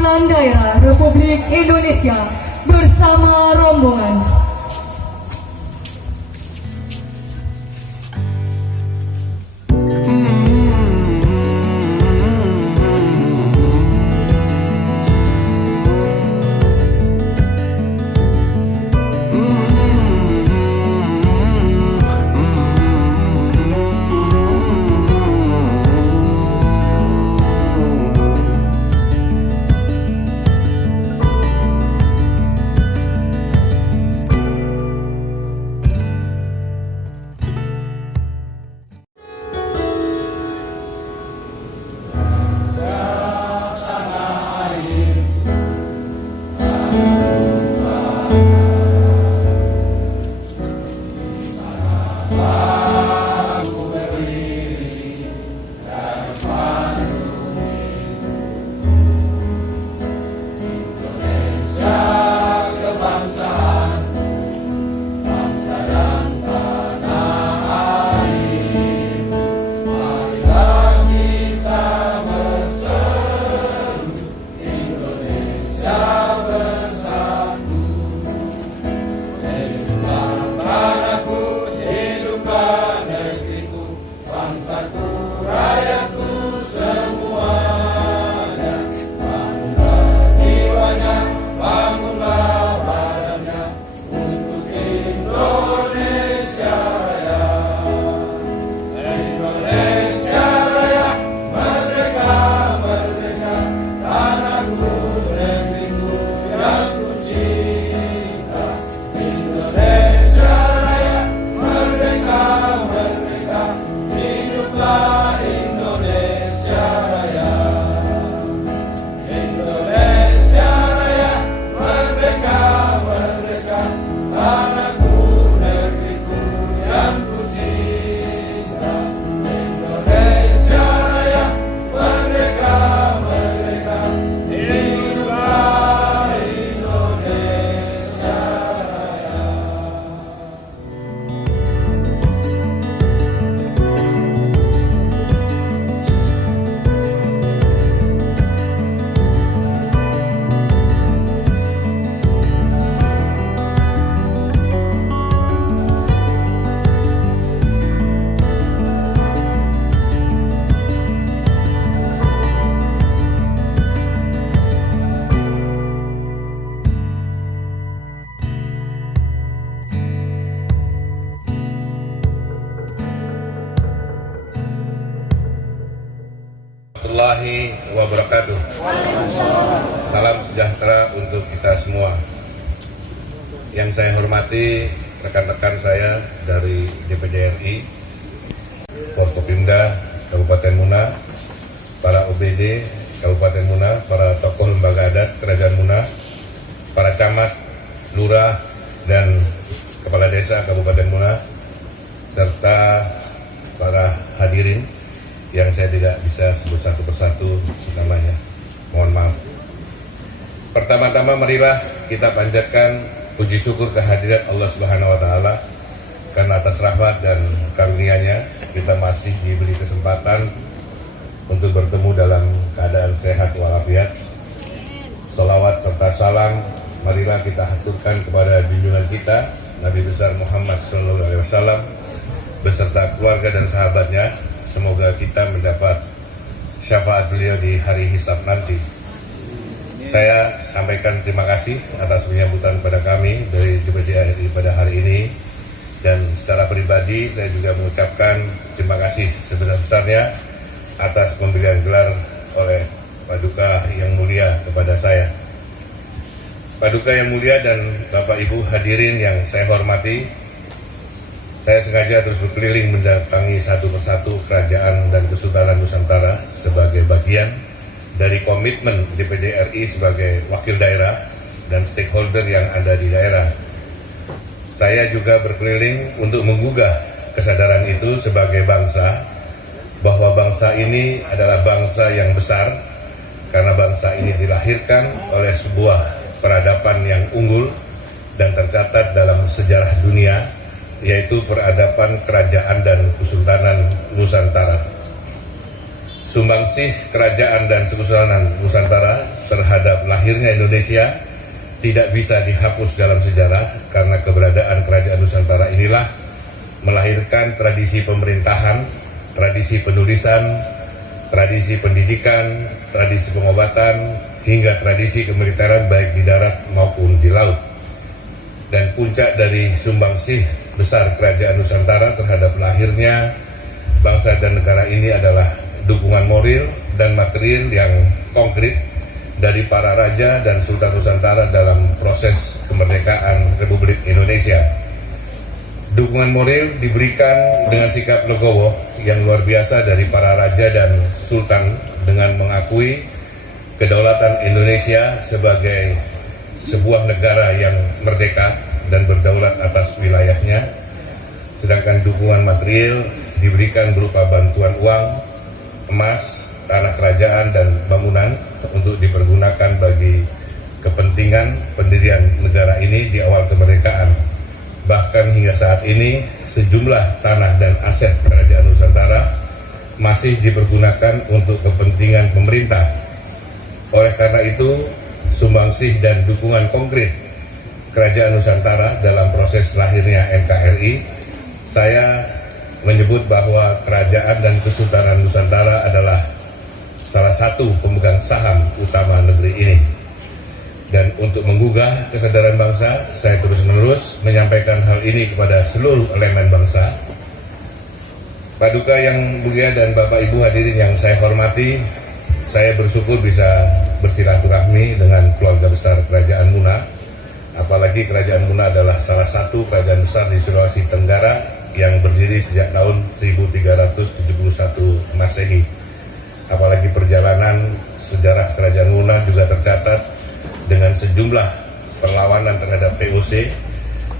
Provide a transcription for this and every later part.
Perwakilan Daerah Republik Indonesia bersama rombongan. Warahmatullahi wabarakatuh. Salam sejahtera untuk kita semua. Yang saya hormati rekan-rekan saya dari DPD RI, Forkopimda Kabupaten Muna, para OBD Kabupaten Muna, para tokoh lembaga adat Kerajaan Muna, para camat, lurah, dan kepala desa Kabupaten Muna, serta para hadirin yang saya tidak bisa sebut satu persatu namanya. Mohon maaf. Pertama-tama marilah kita panjatkan puji syukur kehadirat Allah Subhanahu wa taala karena atas rahmat dan karunia-Nya kita masih diberi kesempatan untuk bertemu dalam keadaan sehat walafiat. Salawat serta salam marilah kita haturkan kepada junjungan kita Nabi besar Muhammad SAW beserta keluarga dan sahabatnya. Semoga kita mendapat syafaat beliau di hari hisab nanti. Saya sampaikan terima kasih atas penyambutan pada kami dari DPD RI pada hari ini. Dan secara pribadi saya juga mengucapkan terima kasih sebesar-besarnya atas pemberian gelar oleh Paduka yang mulia kepada saya. Paduka yang mulia dan Bapak Ibu hadirin yang saya hormati, saya sengaja terus berkeliling mendatangi satu persatu kerajaan dan Kesultanan Nusantara sebagai bagian dari komitmen DPD RI sebagai wakil daerah dan stakeholder yang ada di daerah. Saya juga berkeliling untuk menggugah kesadaran itu sebagai bangsa, bahwa bangsa ini adalah bangsa yang besar, karena bangsa ini dilahirkan oleh sebuah peradaban yang unggul dan tercatat dalam sejarah dunia, yaitu peradaban kerajaan dan Kesultanan Nusantara. Sumbangsih kerajaan dan Kesultanan Nusantara terhadap lahirnya Indonesia tidak bisa dihapus dalam sejarah, karena keberadaan Kerajaan Nusantara inilah melahirkan tradisi pemerintahan, tradisi penulisan, tradisi pendidikan, tradisi pengobatan, hingga tradisi kemiliteran baik di darat maupun di laut. Dan puncak dari sumbangsih besar Kerajaan Nusantara terhadap lahirnya bangsa dan negara ini adalah dukungan moral dan material yang konkret dari para raja dan sultan Nusantara dalam proses kemerdekaan Republik Indonesia. Dukungan moral diberikan dengan sikap legowo yang luar biasa dari para raja dan sultan dengan mengakui kedaulatan Indonesia sebagai sebuah negara yang merdeka dan berdaulat atas wilayahnya. Sedangkan dukungan material diberikan berupa bantuan uang, emas, tanah kerajaan dan bangunan untuk dipergunakan bagi kepentingan pendirian negara ini di awal kemerdekaan. Bahkan hingga saat ini sejumlah tanah dan aset Kerajaan Nusantara masih dipergunakan untuk kepentingan pemerintah. Oleh karena itu, sumbangsih dan dukungan konkret Kerajaan Nusantara dalam proses lahirnya NKRI, saya menyebut bahwa Kerajaan dan Kesultanan Nusantara adalah salah satu pemegang saham utama negeri ini. Dan untuk menggugah kesadaran bangsa, saya terus-menerus menyampaikan hal ini kepada seluruh elemen bangsa. Paduka yang mulia dan Bapak Ibu hadirin yang saya hormati, saya bersyukur bisa bersilaturahmi dengan keluarga besar Kerajaan Muna. Apalagi Kerajaan Muna adalah salah satu kerajaan besar di Sulawesi Tenggara yang berdiri sejak tahun 1371 Masehi. Apalagi perjalanan sejarah Kerajaan Muna juga tercatat dengan sejumlah perlawanan terhadap VOC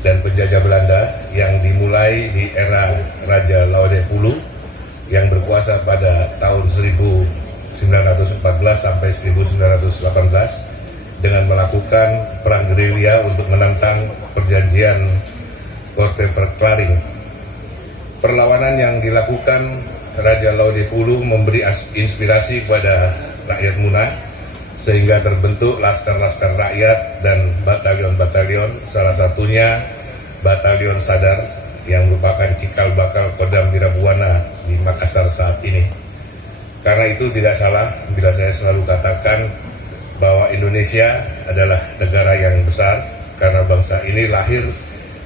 dan penjajah Belanda yang dimulai di era Raja Laodepulu yang berkuasa pada tahun 1914 sampai 1918 dengan melakukan perang gerilya untuk menentang perjanjian Korte Verklaring. Perlawanan yang dilakukan Raja Laodepulu memberi inspirasi kepada rakyat Muna sehingga terbentuk laskar-laskar rakyat dan batalion-batalion, salah satunya Batalion Sadar yang merupakan cikal bakal Kodam Birabuana di Makassar saat ini. Karena itu tidak salah bila saya selalu katakan bahwa Indonesia adalah negara yang besar karena bangsa ini lahir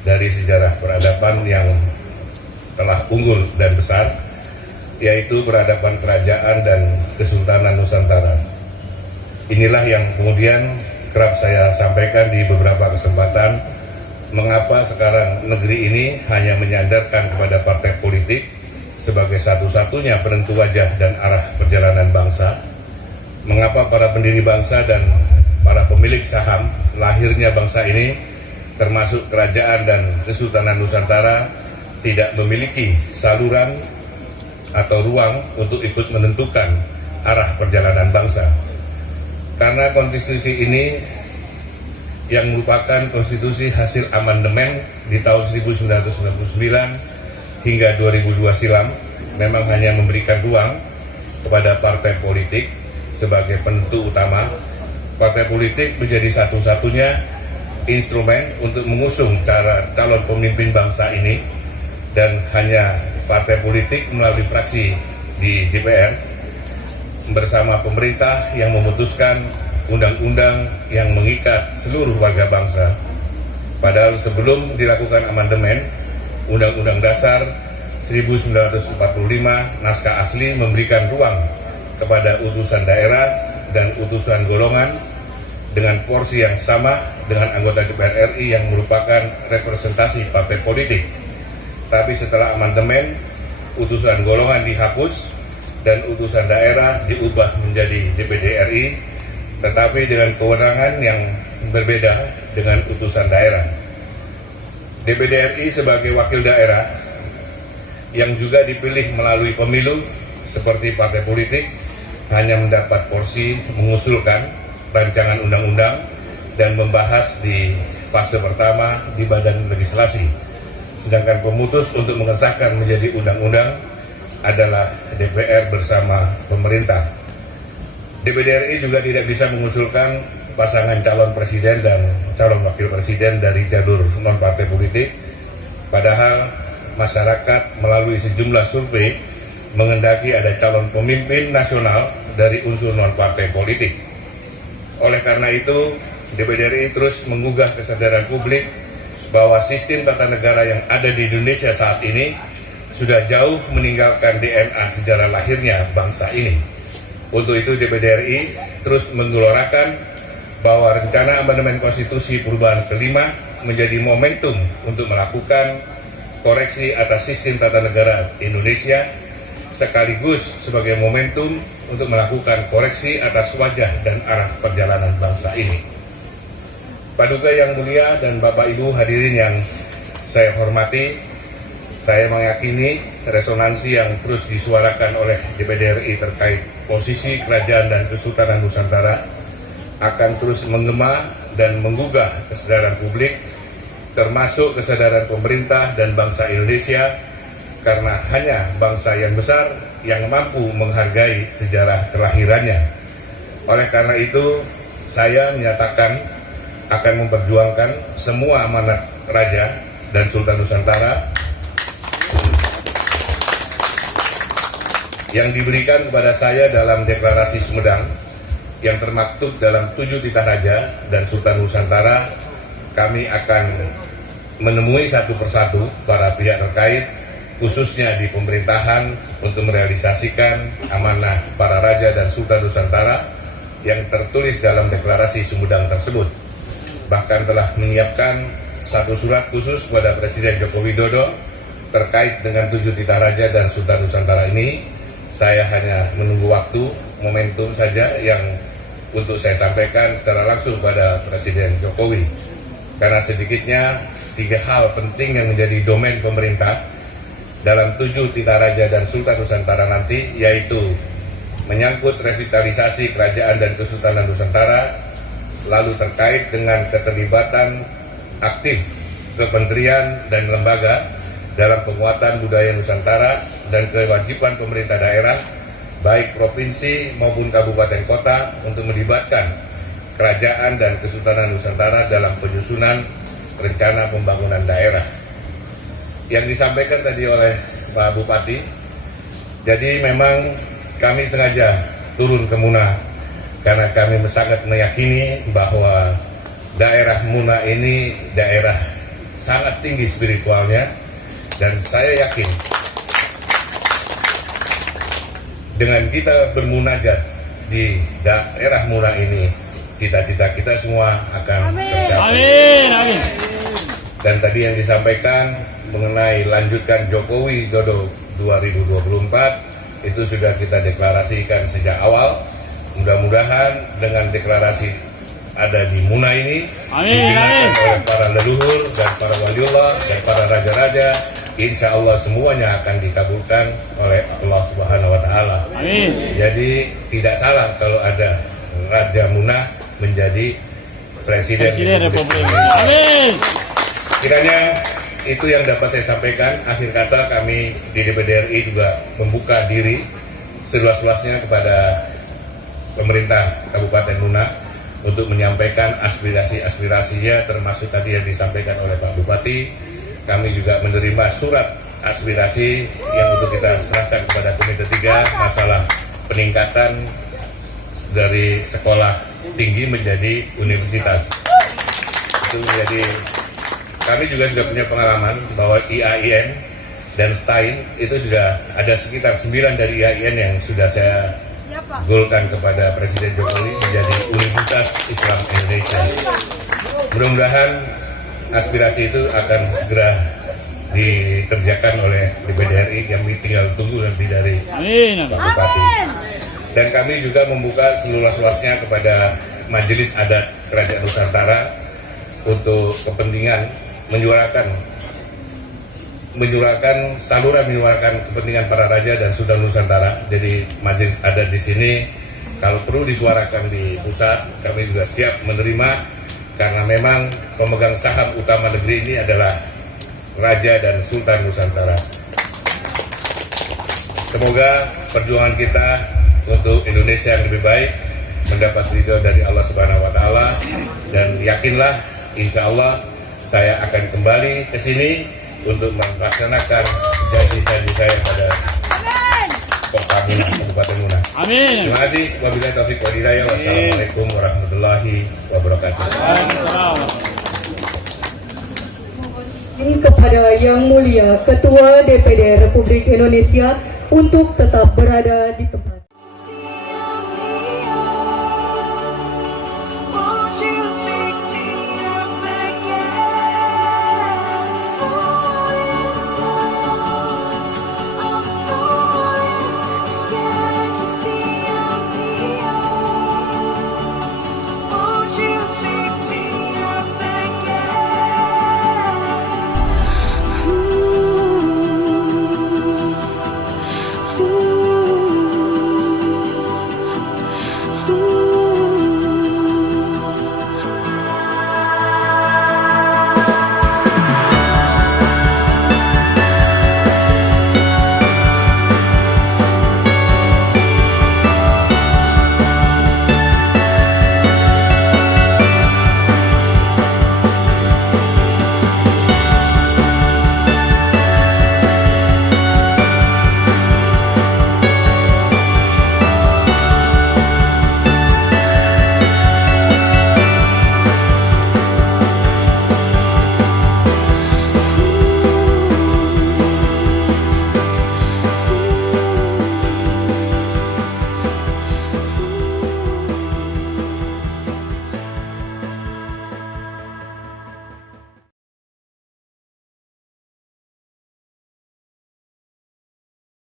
dari sejarah peradaban yang telah unggul dan besar, yaitu peradaban kerajaan dan Kesultanan Nusantara. Inilah yang kemudian kerap saya sampaikan di beberapa kesempatan, mengapa sekarang negeri ini hanya menyandarkan kepada partai politik sebagai satu-satunya penentu wajah dan arah perjalanan bangsa. Mengapa para pendiri bangsa dan para pemilik saham lahirnya bangsa ini, termasuk kerajaan dan Kesultanan Nusantara, tidak memiliki saluran atau ruang untuk ikut menentukan arah perjalanan bangsa. Karena konstitusi ini yang merupakan konstitusi hasil amandemen di tahun 1999 hingga 2002 silam memang hanya memberikan ruang kepada partai politik sebagai penentu utama. Partai politik menjadi satu-satunya instrumen untuk mengusung calon pemimpin bangsa ini, dan hanya partai politik melalui fraksi di DPR bersama pemerintah yang memutuskan undang-undang yang mengikat seluruh warga bangsa. Padahal sebelum dilakukan amandemen Undang-Undang Dasar 1945, naskah asli memberikan ruang kepada utusan daerah dan utusan golongan dengan porsi yang sama dengan anggota DPR RI yang merupakan representasi partai politik. Tapi setelah amandemen, utusan golongan dihapus dan utusan daerah diubah menjadi DPD RI, tetapi dengan kewenangan yang berbeda dengan utusan daerah. DPD RI sebagai wakil daerah yang juga dipilih melalui pemilu seperti partai politik hanya mendapat porsi mengusulkan rancangan undang-undang dan membahas di fase pertama di badan legislasi. Sedangkan pemutus untuk mengesahkan menjadi undang-undang adalah DPR bersama pemerintah. DPD RI juga tidak bisa mengusulkan pasangan calon presiden dan calon wakil presiden dari jalur non-partai politik, padahal masyarakat melalui sejumlah survei menghendaki ada calon pemimpin nasional dari unsur non-partai politik. Oleh karena itu, DPD RI terus menggugah kesadaran publik bahwa sistem tata negara yang ada di Indonesia saat ini sudah jauh meninggalkan DNA sejarah lahirnya bangsa ini. Untuk itu DPD RI terus menggelorakan bahwa rencana amandemen konstitusi perubahan kelima menjadi momentum untuk melakukan koreksi atas sistem tata negara Indonesia, sekaligus sebagai momentum untuk melakukan koreksi atas wajah dan arah perjalanan bangsa ini. Paduka yang mulia dan Bapak Ibu hadirin yang saya hormati, saya meyakini resonansi yang terus disuarakan oleh DPD RI terkait posisi Kerajaan dan Kesultanan Nusantara akan terus menggema dan menggugah kesadaran publik, termasuk kesadaran pemerintah dan bangsa Indonesia, karena hanya bangsa yang besar yang mampu menghargai sejarah kelahirannya. Oleh karena itu, saya menyatakan akan memperjuangkan semua amanat Raja dan Sultan Nusantara yang diberikan kepada saya dalam deklarasi Sumedang yang termaktub dalam 7 titah Raja dan Sultan Nusantara. Kami akan menemui satu persatu para pihak terkait, khususnya di pemerintahan, untuk merealisasikan amanah para Raja dan Sultan Nusantara yang tertulis dalam deklarasi Sumedang tersebut. Bahkan telah menyiapkan satu surat khusus kepada Presiden Joko Widodo terkait dengan 7 titah Raja dan Sultan Nusantara ini. Saya hanya menunggu waktu, momentum saja yang untuk saya sampaikan secara langsung pada Presiden Jokowi. Karena sedikitnya 3 hal penting yang menjadi domain pemerintah dalam 7 titah Raja dan Sultan Nusantara nanti, yaitu menyangkut revitalisasi Kerajaan dan Kesultanan Nusantara, lalu terkait dengan keterlibatan aktif kementerian dan lembaga dalam penguatan budaya Nusantara dan kewajiban pemerintah daerah, baik provinsi maupun kabupaten kota, untuk melibatkan Kerajaan dan Kesultanan Nusantara dalam penyusunan rencana pembangunan daerah. Yang disampaikan tadi oleh Pak Bupati, jadi memang kami sengaja turun ke Muna karena kami sangat meyakini bahwa daerah Muna ini daerah sangat tinggi spiritualnya, dan saya yakin dengan kita bermunajat di daerah Muna ini, cita-cita kita semua akan tercapai. Amin, amin. Dan tadi yang disampaikan mengenai lanjutkan Jokowi Dodo 2024 itu sudah kita deklarasikan sejak awal. Mudah-mudahan dengan deklarasi ada di Muna ini, didengarkan oleh para leluhur dan para waliullah dan para raja-raja, insya Allah semuanya akan dikabulkan oleh Allah Subhanahu wa Ta'ala. Amin. Jadi tidak salah kalau ada Raja Muna menjadi Presiden Republik Indonesia. Amin. Kiranya itu yang dapat saya sampaikan. Akhir kata, kami di DPD RI juga membuka diri seluas-luasnya kepada pemerintah Kabupaten Muna untuk menyampaikan aspirasi-aspirasinya, termasuk tadi yang disampaikan oleh Pak Bupati. Kami juga menerima surat aspirasi yang untuk kita serahkan kepada Komite 3 masalah peningkatan dari sekolah tinggi menjadi universitas. Itu menjadi, kami juga sudah punya pengalaman bahwa IAIN dan STAIN itu sudah ada sekitar 9 dari IAIN yang sudah saya golkan kepada Presiden Jokowi menjadi Universitas Islam Indonesia. Mudah-mudahan aspirasi itu akan segera dikerjakan oleh DPD RI, yang tinggal tunggu nanti dari Pak Bupati. Dan kami juga membuka seluas-luasnya kepada Majelis Adat Kerajaan Nusantara untuk kepentingan menyuarakan kepentingan para raja dan sultan Nusantara. Jadi Majelis Adat di sini kalau perlu disuarakan di pusat, kami juga siap menerima, karena memang pemegang saham utama negeri ini adalah Raja dan Sultan Nusantara. Semoga perjuangan kita untuk Indonesia yang lebih baik mendapat ridho dari Allah Subhanahu wa taala, dan yakinlah insya Allah saya akan kembali ke sini untuk melaksanakan janji-janji saya pada Kota Muna, Kabupaten Muna. Amin. Terima kasih. Wabillahi taufiq wal hidayah. Wassalamualaikum warahmatullahi wabarakatuh. Waalaikumsalam. Izin kepada Yang Mulia Ketua DPD Republik Indonesia untuk tetap berada di tempat.